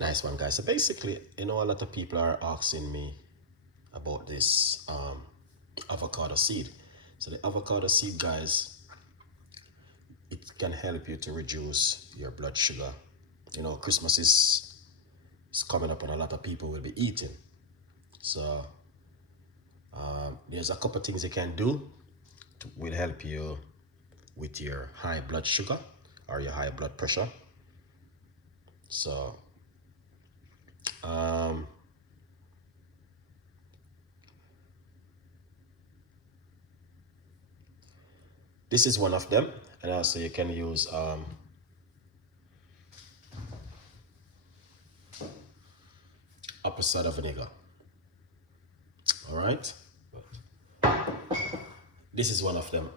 Nice one, guys. So basically, a lot of people are asking me about this avocado seed. So the avocado seed, guys, it can help you to reduce your blood sugar. Christmas is coming up and a lot of people will be eating. So there's a couple things you can do to will help you with your high blood sugar or your high blood pressure. So this is one of them, and also you can use apple cider vinegar. All right, this is one of them.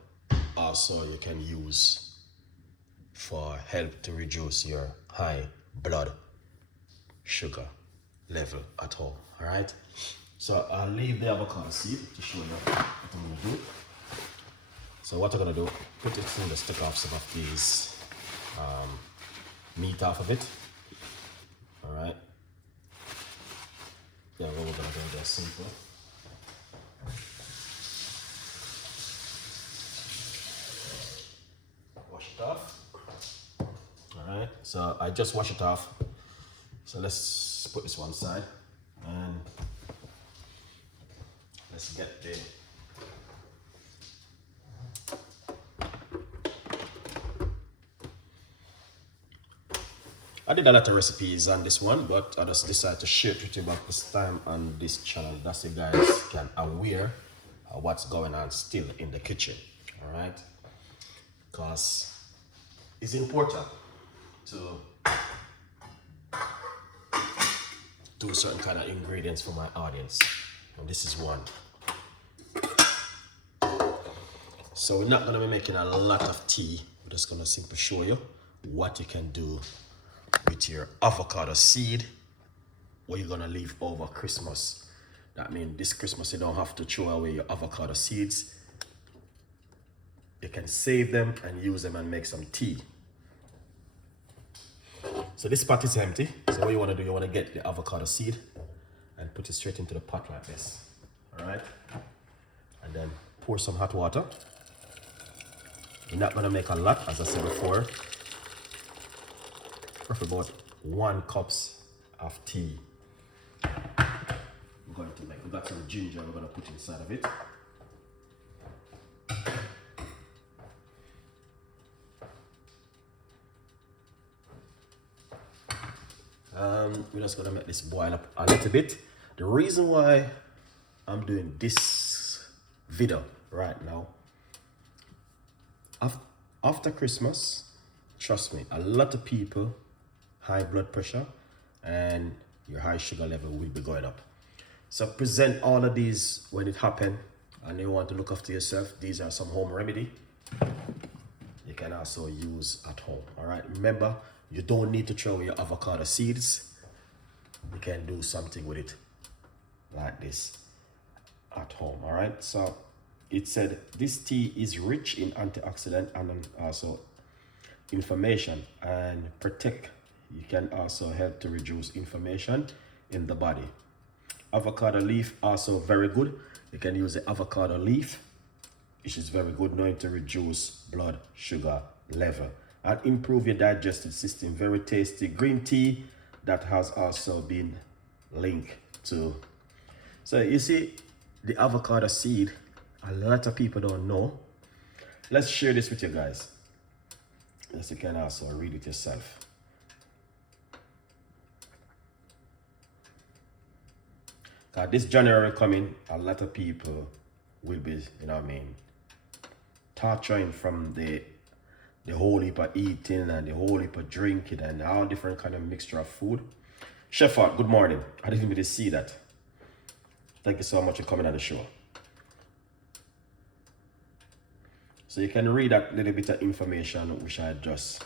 Also, you can use for help to reduce your high blood sugar level at home. All right, so I'll leave the avocado seed to show you what I'm gonna do. So what I'm gonna do, put it through the stick off some of these meat off of it. All right. Yeah, what we're gonna do there simple. Wash it off. All right. So I just wash it off. So let's put this one side and let's get the I did a lot of recipes on this one, but I just decided to share it with you about this time on this channel. That's so you guys can aware of what's going on still in the kitchen. All right, because it's important to do certain kind of ingredients for my audience, and this is one. So we're not gonna be making a lot of tea. We're just gonna simply show you what you can do with your avocado seed, what you're gonna leave over Christmas. That means this Christmas you don't have to throw away your avocado seeds. You can save them and use them and make some tea. So this pot is empty. So what you wanna do, you wanna get the avocado seed and put it straight into the pot like this. All right? And then pour some hot water. You're not gonna make a lot, as I said before. Roughly about 1 cup of tea. We're going to make, we got some ginger we're going to put inside of it. We're just going to make this boil up a little bit. The reason why I'm doing this video right now, after Christmas, trust me, a lot of people high blood pressure and your high sugar level will be going up. So present all of these when it happens and you want to look after yourself. These are some home remedy you can also use at home. All right, remember, you don't need to throw away your avocado seeds. You can do something with it like this at home. All right, so it said this tea is rich in antioxidant and also inflammation and protect. You can also help to reduce inflammation in the body. Avocado leaf also very good. You can use the avocado leaf, which is very good, knowing to reduce blood sugar level and improve your digestive system. Very tasty green tea that has also been linked to. So you see the avocado seed, a lot of people don't know. Let's share this with you guys. Yes, you can also read it yourself. This January coming, a lot of people will be, torturing from the whole heap of eating and the whole heap of drinking and all different kind of mixture of food. Chef Ricardo, good morning. I didn't really see that. Thank you so much for coming on the show. So you can read that little bit of information which I just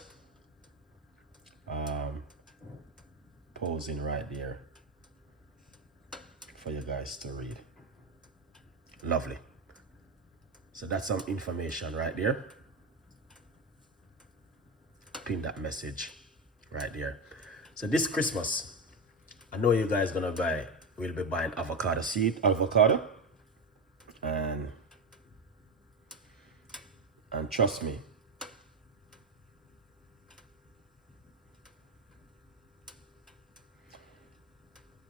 posing right there for you guys to read. Lovely. So that's some information right there. Pin that message right there. So this Christmas, I know you guys gonna buy, we'll be buying avocado, and trust me,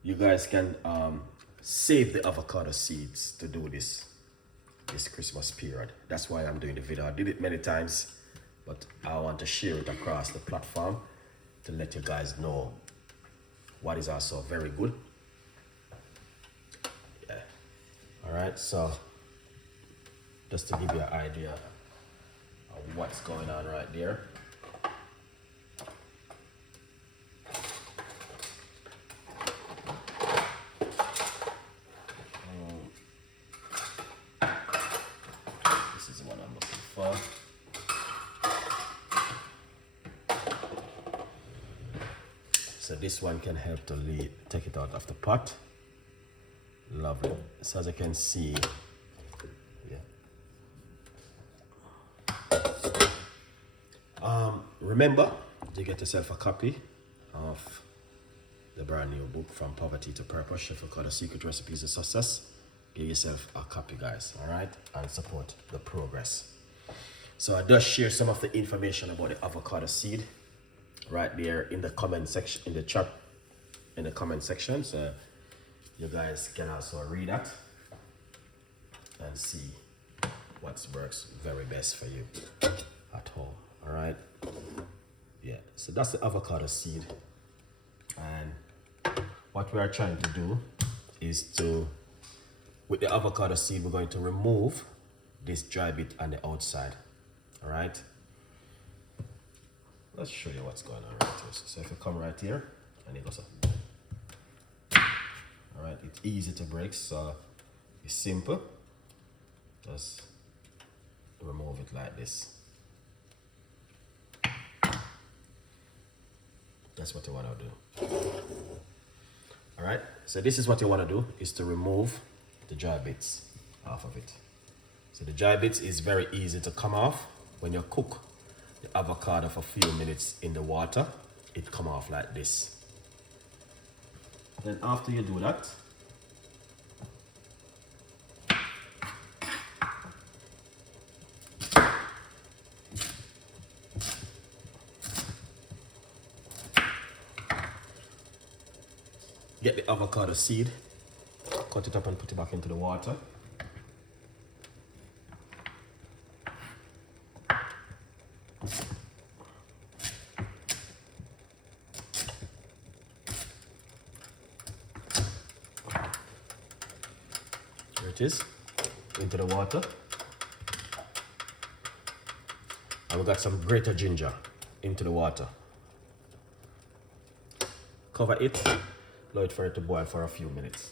you guys can save the avocado seeds to do this Christmas period. That's why I'm doing the video. I did it many times, but I want to share it across the platform to let you guys know what is also very good. Yeah. All right, so just to give you an idea of what's going on right there. This is the one I'm looking for. So this one can help to take it out of the pot. Lovely. So as you can see, yeah. Remember to get yourself a copy of the brand new book, From Poverty to Purpose, Chef Ricardo Secret Recipes of Success. Give yourself a copy, guys, all right? And support the progress. So I just share some of the information about the avocado seed right there in the comment section, in the chat, in the comment section. So you guys can also read that and see what works very best for you at home. All right. Yeah. So that's the avocado seed. And what we are trying to do is to, with the avocado seed, we're going to remove this dry bit on the outside. All right. Let's show you what's going on right here. So if you come right here and it goes up. All right, it's easy to break, so it's simple. Just remove it like this. That's what you want to do. All right, so this is what you want to do, is to remove the dry bits off of it. So the dry bits is very easy to come off when you cook the avocado for a few minutes in the water. It come off like this. Then after you do that, get the avocado seed, cut it up and put it back into the water. Here it is, into the water. And we got some grated ginger into the water. Cover it, allow it for it to boil for a few minutes.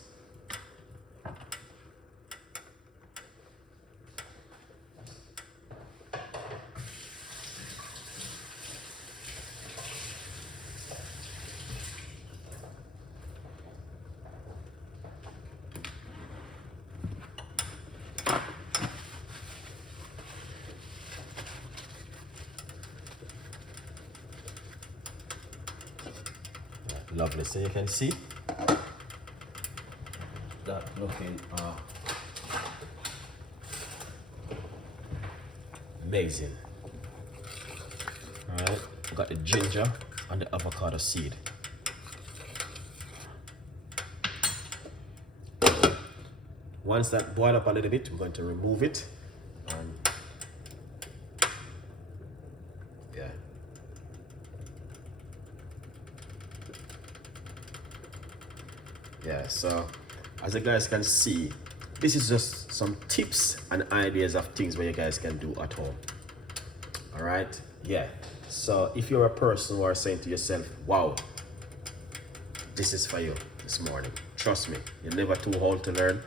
Lovely, so you can see that looking amazing. All right, we got the ginger and the avocado seed. Once that boil up a little bit, we're going to remove it. And yeah. Yeah, so as you guys can see, this is just some tips and ideas of things where you guys can do at home. All right, yeah. So if you're a person who are saying to yourself, wow, this is for you this morning, trust me, you're never too old to learn,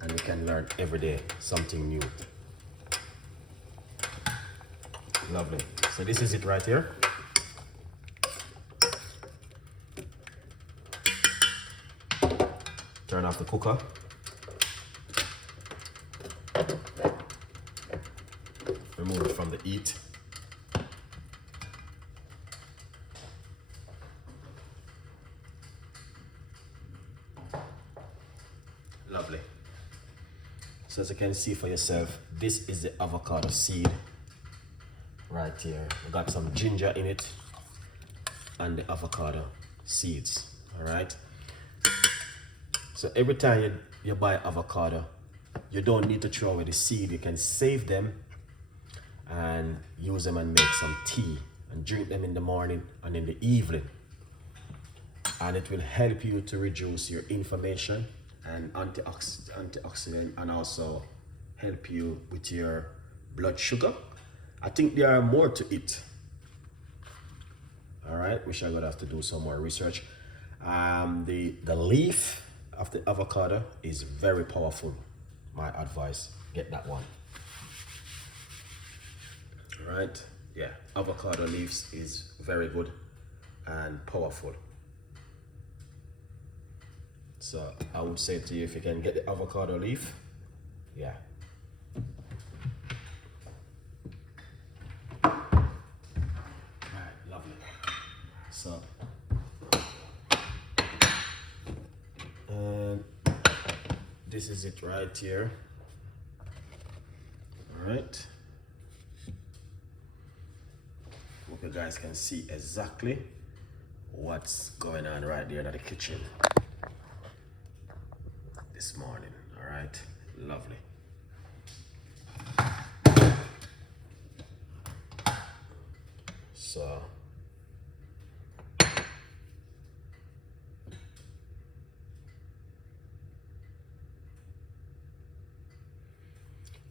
and you can learn every day something new. Lovely. So this is it right here. Turn off the cooker. Remove it from the heat. So as you can see for yourself, this is the avocado seed right here. We got some ginger in it and the avocado seeds. All right. So every time you buy avocado, you don't need to throw away the seed. You can save them and use them and make some tea and drink them in the morning and in the evening. And it will help you to reduce your inflammation and antioxidant, and also help you with your blood sugar. I think there are more to it. All right, we shall have to do some more research. The leaf of the avocado is very powerful. My advice, get that one. All right, yeah, avocado leaves is very good and powerful. So I would say to you, if you can get the avocado leaf, yeah. All right, lovely. So, and this is it right here. All right. Hope you guys can see exactly what's going on right there in the kitchen this morning. All right, lovely.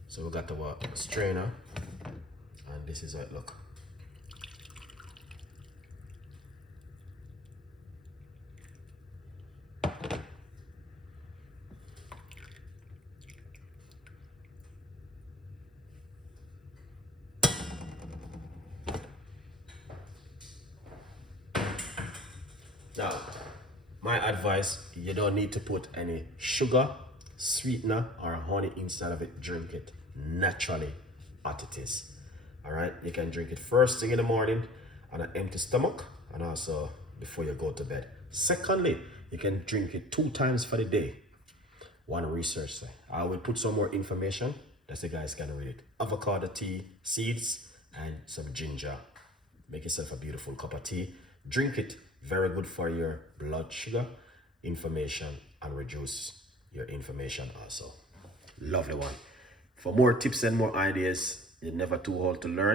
So we got the strainer, and this is how it look. Now, my advice, you don't need to put any sugar, sweetener, or honey inside of it. Drink it naturally as it is. All right, you can drink it first thing in the morning on an empty stomach, and also before you go to bed. Secondly, you can drink it 2 times for the day. One research say. I will put some more information that you guys can read it. Avocado tea, seeds, and some ginger. Make yourself a beautiful cup of tea. Drink it. Very good for your blood sugar, inflammation, and reduce your inflammation also. Lovely one. For more tips and more ideas, you're never too old to learn.